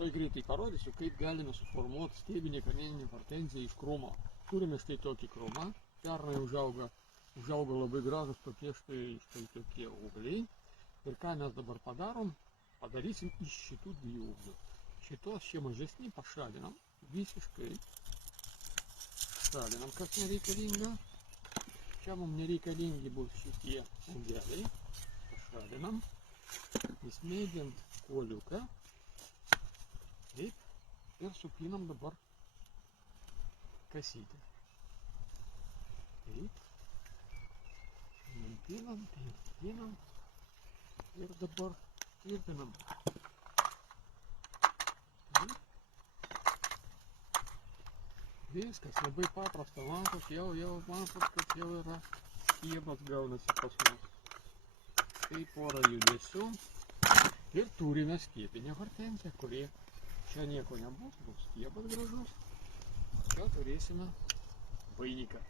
Tuoj greitai parodysiu, kaip galime suformuoti stiebinę kamieninę hortenziją iš krūmo. Turime štai tokį krūmą, pernai užaugo labai gražus tokie štai tokie ūgliai. Ir ką mes dabar padarysim iš šitų dviejų ūglių. Šie mažesni pašalinam, visiškai šalinam, kas nereikalinga. Čia mums nereikalingi bus šitie ūgeliai, pašalinam, įsmeigiant kuoliuką. Taip, ir supinam dabar kasytę. Taip, pinam ir dabar tvirtinam. Taip. Viskas labai paprasta, matot, kad jau yra stiebas gaunasi pas mus. Tai porą judesių ir turime stiebinę hortenziją, kurie čia nieko nebus, bus stiebas gražus. Čia turėsime vainiką.